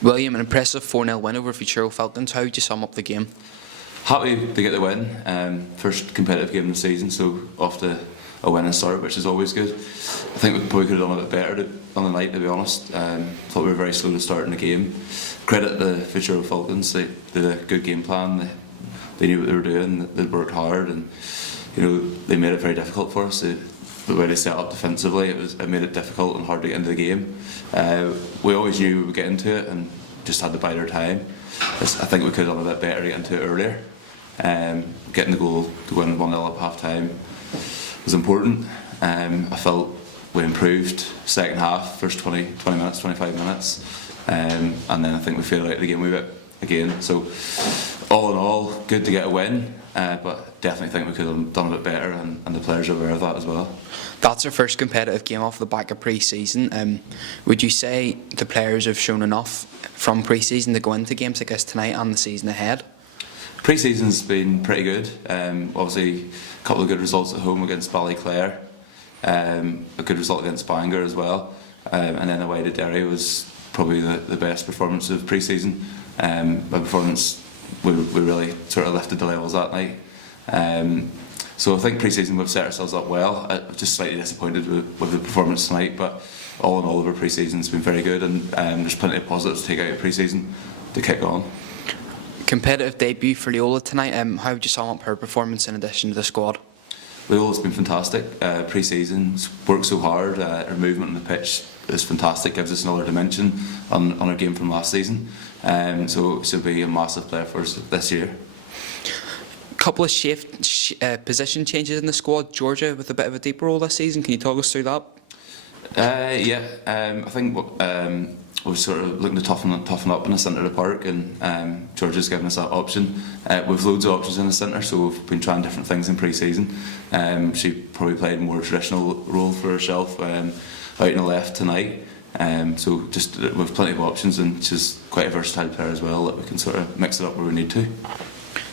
William, an impressive 4-0 win over Futuro Falcons. How would you sum up the game? Happy to get the win. First competitive game of the season, so off to a winning start, which is always good. I think we probably could have done a bit better on the night, to be honest. Thought we were very slow to start in the game. Credit the Futuro Falcons, they did a good game plan. They knew what they were doing, they worked hard, and they made it very difficult for us. The way they set up defensively, it made it difficult and hard to get into the game. We always knew we would get into it and just had to bide our time. I think we could have done a bit better to get into it earlier. Getting the goal to win 1-0 at half time was important. I felt we improved second half, first 20 minutes, 25 minutes, and then I think we failed out of the game a wee bit again. So all in all, good to get a win, but definitely think we could have done a bit better, and the players are aware of that as well. That's our first competitive game off the back of pre-season. Would you say the players have shown enough from pre-season to go into games like this tonight and the season ahead? Pre-season's been pretty good. Obviously, a couple of good results at home against Ballyclare, a good result against Bangor as well, and then away to Derry was probably the best performance of pre-season. My performance, we really sort of lifted the levels that night. So I think pre-season we've set ourselves up well. I'm just slightly disappointed with the performance tonight, but all in all, our pre-season's been very good, and there's plenty of positives to take out of pre-season to kick on. Competitive debut for Leola tonight. How would you sum up her performance in addition to the squad? Leola's been fantastic. Pre-season's worked so hard. Her movement on the pitch is fantastic. Gives us another dimension on our game from last season. So she'll be a massive player for us this year. Couple of position changes in the squad. Georgia with a bit of a deeper role this season. Can you talk us through that? I think we're sort of looking to toughen up in the centre of the park, and Georgia's given us that option. We've loads of options in the centre, so we've been trying different things in pre-season. She probably played a more traditional role for herself out in the left tonight. So just we've plenty of options, and she's quite a versatile player as well, that we can sort of mix it up where we need to.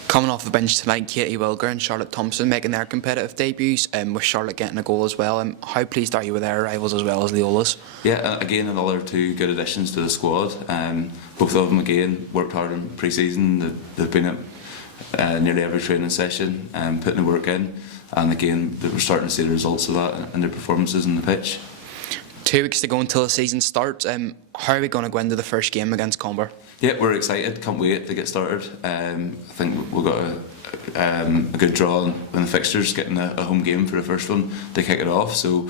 Coming off the bench tonight, Katie Wilger and Charlotte Thompson making their competitive debuts, with Charlotte getting a goal as well. How pleased are you with their arrivals as well as Leola's? Yeah, again, another two good additions to the squad. Both of them, again, worked hard in pre-season. They've been at nearly every training session, putting the work in, and again, we're starting to see the results of that in their performances on the pitch. 2 weeks to go until the season starts. How are we going to go into the first game against Comber? Yeah, we're excited. Can't wait to get started. I think we've got a good draw in the fixtures, getting a home game for the first one to kick it off. So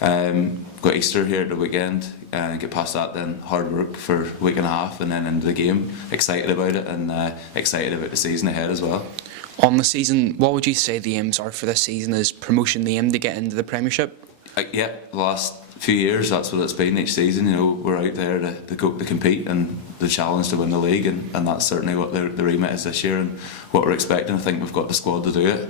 we've got Easter here at the weekend, and get past that, then hard work for a week and a half, and then into the game. Excited about it, and excited about the season ahead as well. On the season, what would you say the aims are for this season? Is promotion the aim to get into the Premiership? Yeah, the last few years that's what it's been each season. We're out there to compete, and the challenge to win the league, and that's certainly what the remit is this year, and what we're expecting. I think we've got the squad to do it,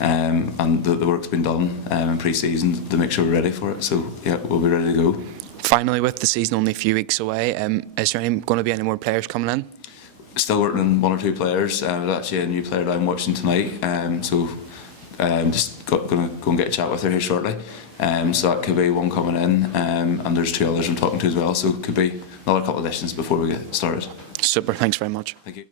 and the work's been done in pre-season to make sure we're ready for it. So yeah, we'll be ready to go. Finally, with the season only a few weeks away, is there going to be any more players coming in? Still working on one or two players. There's actually a new player that I'm watching tonight, so just going to go and get a chat with her here shortly. So that could be one coming in, and there's two others I'm talking to as well, so it could be another couple of additions before we get started. Super, thanks very much. Thank you.